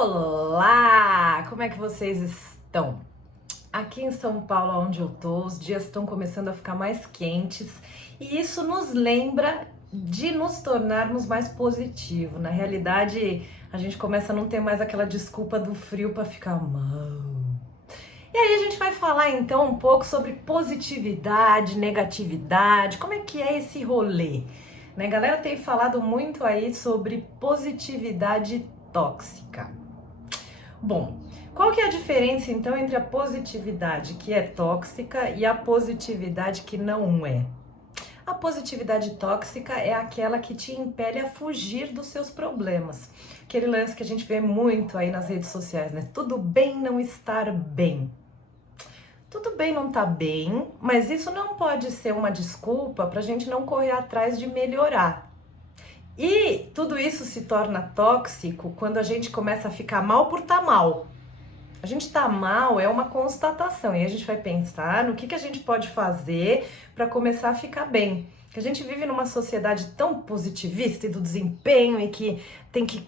Olá! Como é que vocês estão? Aqui em São Paulo, onde eu tô, os dias estão começando a ficar mais quentes e isso nos lembra de nos tornarmos mais positivos. Na realidade, a gente começa a não ter mais aquela desculpa do frio para ficar mal. E aí a gente vai falar então um pouco sobre positividade, negatividade, como é que é esse rolê? Né? A galera tem falado muito aí sobre positividade tóxica. Bom, qual que é a diferença então entre a positividade que é tóxica e a positividade que não é? A positividade tóxica é aquela que te impele a fugir dos seus problemas. Aquele lance que a gente vê muito aí nas redes sociais, né? Tudo bem não estar bem. Tudo bem não estar bem, mas isso não pode ser uma desculpa para a gente não correr atrás de melhorar. E tudo isso se torna tóxico quando a gente começa a ficar mal por estar mal. A gente tá mal é uma constatação e a gente vai pensar no que a gente pode fazer para começar a ficar bem. Que a gente vive numa sociedade tão positivista e do desempenho e que tem que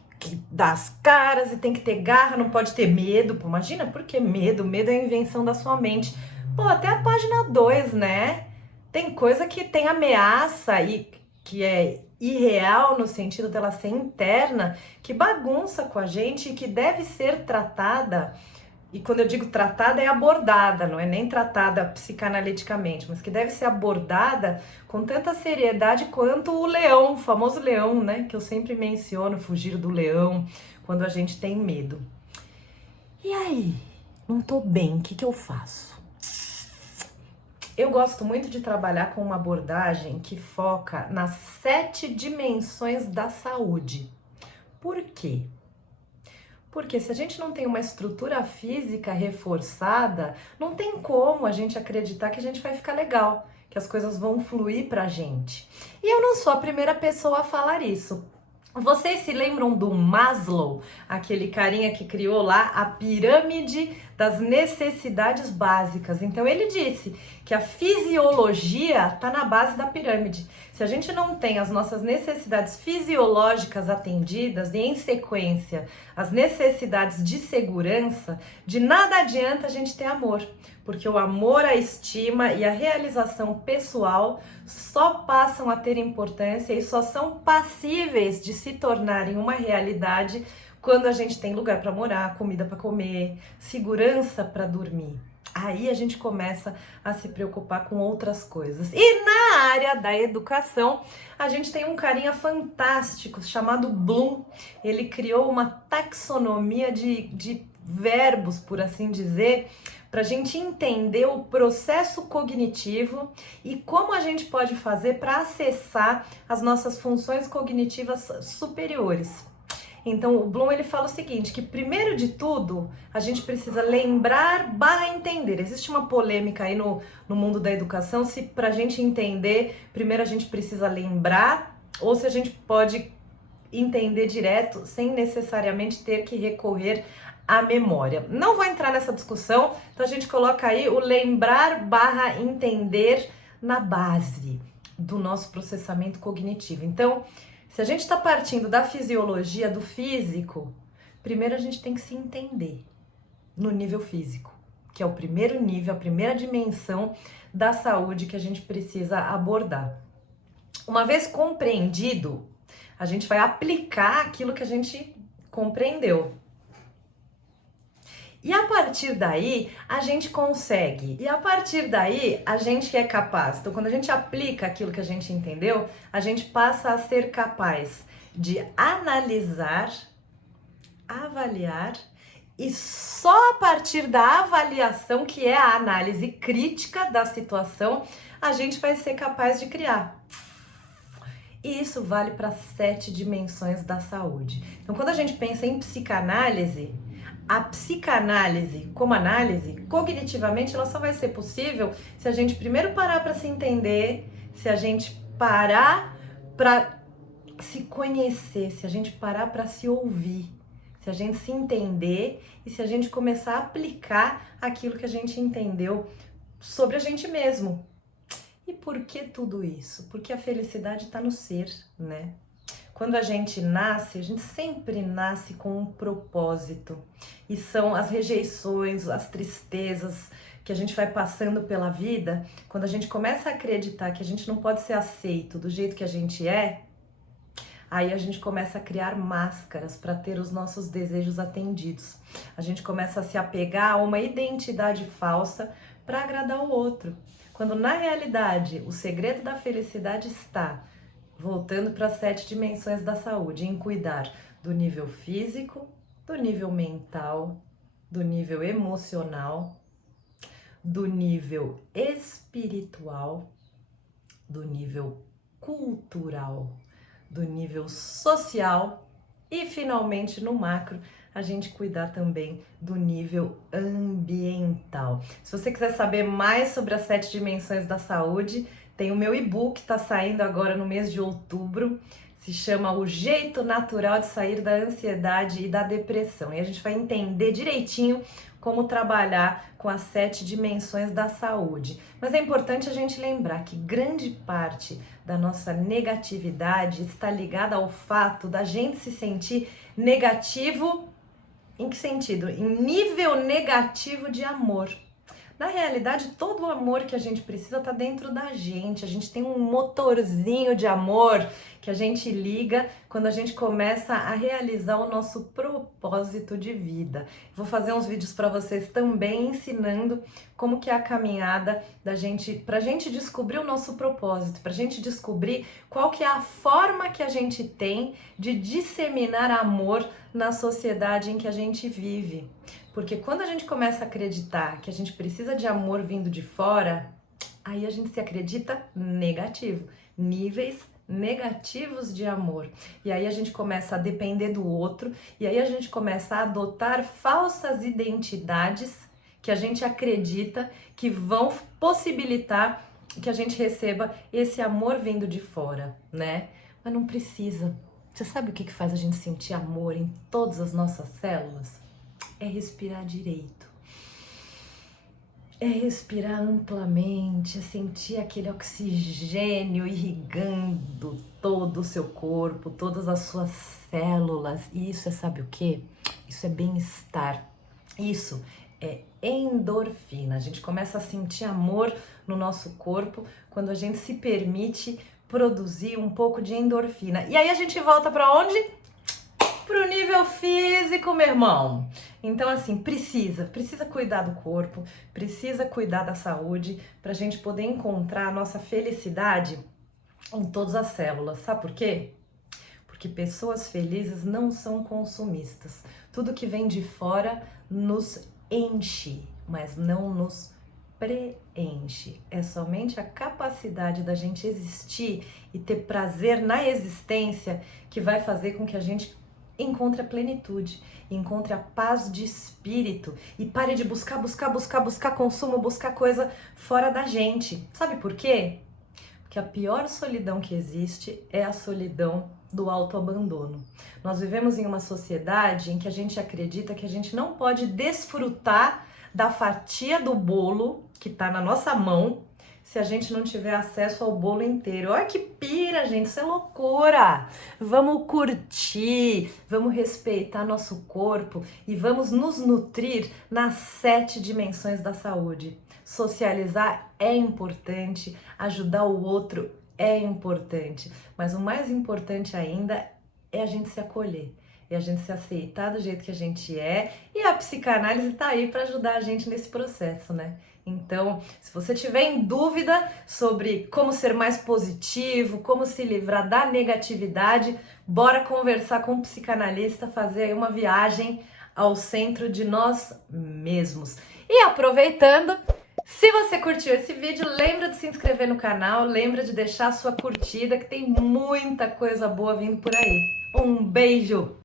dar as caras e tem que ter garra, não pode ter medo. Pô, imagina, por que medo? Medo é a invenção da sua mente. Pô, até a página 2, né? Tem coisa que tem ameaça e que é irreal no sentido dela ser interna, que bagunça com a gente e que deve ser tratada. E quando eu digo tratada, é abordada, não é nem tratada psicanaliticamente, mas que deve ser abordada com tanta seriedade quanto o leão, o famoso leão, né? Que eu sempre menciono, fugir do leão, quando a gente tem medo. E aí? Não tô bem, o que eu faço? Eu gosto muito de trabalhar com uma abordagem que foca nas 7 dimensões da saúde. Por quê? Porque se a gente não tem uma estrutura física reforçada, não tem como a gente acreditar que a gente vai ficar legal, que as coisas vão fluir pra gente. E eu não sou a primeira pessoa a falar isso. Vocês se lembram do Maslow, aquele carinha que criou lá a pirâmide das necessidades básicas? Então ele disse que a fisiologia está na base da pirâmide. Se a gente não tem as nossas necessidades fisiológicas atendidas e em sequência as necessidades de segurança, de nada adianta a gente ter amor, porque o amor, a estima e a realização pessoal só passam a ter importância e só são passíveis de se tornarem uma realidade quando a gente tem lugar para morar, comida para comer, segurança para dormir. Aí a gente começa a se preocupar com outras coisas. E na área da educação, a gente tem um carinha fantástico chamado Bloom. Ele criou uma taxonomia de verbos, por assim dizer, para a gente entender o processo cognitivo e como a gente pode fazer para acessar as nossas funções cognitivas superiores. Então o Bloom ele fala o seguinte, que primeiro de tudo a gente precisa lembrar/entender. Existe uma polêmica aí no mundo da educação se para a gente entender, primeiro a gente precisa lembrar ou se a gente pode entender direto sem necessariamente ter que recorrer à memória. Não vou entrar nessa discussão, então a gente coloca aí o lembrar/entender na base do nosso processamento cognitivo. Então, se a gente está partindo da fisiologia, do físico, primeiro a gente tem que se entender no nível físico, que é o primeiro nível, a primeira dimensão da saúde que a gente precisa abordar. Uma vez compreendido, a gente vai aplicar aquilo que a gente compreendeu. E a partir daí, a gente consegue. E a partir daí, a gente é capaz. Então, quando a gente aplica aquilo que a gente entendeu, a gente passa a ser capaz de analisar, avaliar e só a partir da avaliação, que é a análise crítica da situação, a gente vai ser capaz de criar. E isso vale para 7 dimensões da saúde. Então, quando a gente pensa em psicanálise, a psicanálise como análise, cognitivamente, ela só vai ser possível se a gente primeiro parar para se entender, se a gente parar para se conhecer, se a gente parar para se ouvir, se a gente se entender e se a gente começar a aplicar aquilo que a gente entendeu sobre a gente mesmo. E por que tudo isso? Porque a felicidade está no ser, né? Quando a gente nasce, a gente sempre nasce com um propósito. E são as rejeições, as tristezas que a gente vai passando pela vida, quando a gente começa a acreditar que a gente não pode ser aceito do jeito que a gente é, aí a gente começa a criar máscaras para ter os nossos desejos atendidos. A gente começa a se apegar a uma identidade falsa para agradar o outro. Quando na realidade o segredo da felicidade está, voltando para as 7 dimensões da saúde, em cuidar do nível físico, do nível mental, do nível emocional, do nível espiritual, do nível cultural, do nível social e finalmente no macro a gente cuidar também do nível ambiental. Se você quiser saber mais sobre as 7 dimensões da saúde, tem o meu e-book, tá saindo agora no mês de outubro, se chama O Jeito Natural de Sair da Ansiedade e da Depressão. E a gente vai entender direitinho como trabalhar com as 7 dimensões da saúde. Mas é importante a gente lembrar que grande parte da nossa negatividade está ligada ao fato da gente se sentir negativo. Em que sentido? Em nível negativo de amor. Na realidade, todo o amor que a gente precisa está dentro da gente. A gente tem um motorzinho de amor que a gente liga quando a gente começa a realizar o nosso propósito de vida. Vou fazer uns vídeos para vocês também ensinando como que é a caminhada da gente, para a gente descobrir o nosso propósito, para a gente descobrir qual que é a forma que a gente tem de disseminar amor na sociedade em que a gente vive. Porque quando a gente começa a acreditar que a gente precisa de amor vindo de fora, aí a gente se acredita negativo, níveis negativos de amor. E aí a gente começa a depender do outro, e aí a gente começa a adotar falsas identidades que a gente acredita que vão possibilitar que a gente receba esse amor vindo de fora, né? Mas não precisa. Você sabe o que faz a gente sentir amor em todas as nossas células? É respirar direito, é respirar amplamente, é sentir aquele oxigênio irrigando todo o seu corpo, todas as suas células. E isso é, sabe o quê? Isso é bem-estar, isso é endorfina. A gente começa a sentir amor no nosso corpo quando a gente se permite produzir um pouco de endorfina. E aí a gente volta para onde? Pro nível físico, meu irmão. Então, assim, precisa cuidar do corpo, precisa cuidar da saúde pra gente poder encontrar a nossa felicidade em todas as células. Sabe por quê? Porque pessoas felizes não são consumistas. Tudo que vem de fora nos enche, mas não nos preenche. É somente a capacidade da gente existir e ter prazer na existência que vai fazer com que a gente encontre a plenitude, encontre a paz de espírito e pare de buscar consumo, buscar coisa fora da gente. Sabe por quê? Porque a pior solidão que existe é a solidão do autoabandono. Nós vivemos em uma sociedade em que a gente acredita que a gente não pode desfrutar da fatia do bolo que tá na nossa mão se a gente não tiver acesso ao bolo inteiro. Olha que pira, gente, isso é loucura! Vamos curtir, vamos respeitar nosso corpo e vamos nos nutrir nas 7 dimensões da saúde. Socializar é importante, ajudar o outro é importante, mas o mais importante ainda é a gente se acolher. E a gente se aceitar do jeito que a gente é, e a psicanálise tá aí para ajudar a gente nesse processo, né? Então, se você tiver em dúvida sobre como ser mais positivo, como se livrar da negatividade, bora conversar com um psicanalista, fazer aí uma viagem ao centro de nós mesmos. E aproveitando, se você curtiu esse vídeo, lembra de se inscrever no canal, lembra de deixar a sua curtida, que tem muita coisa boa vindo por aí. Um beijo!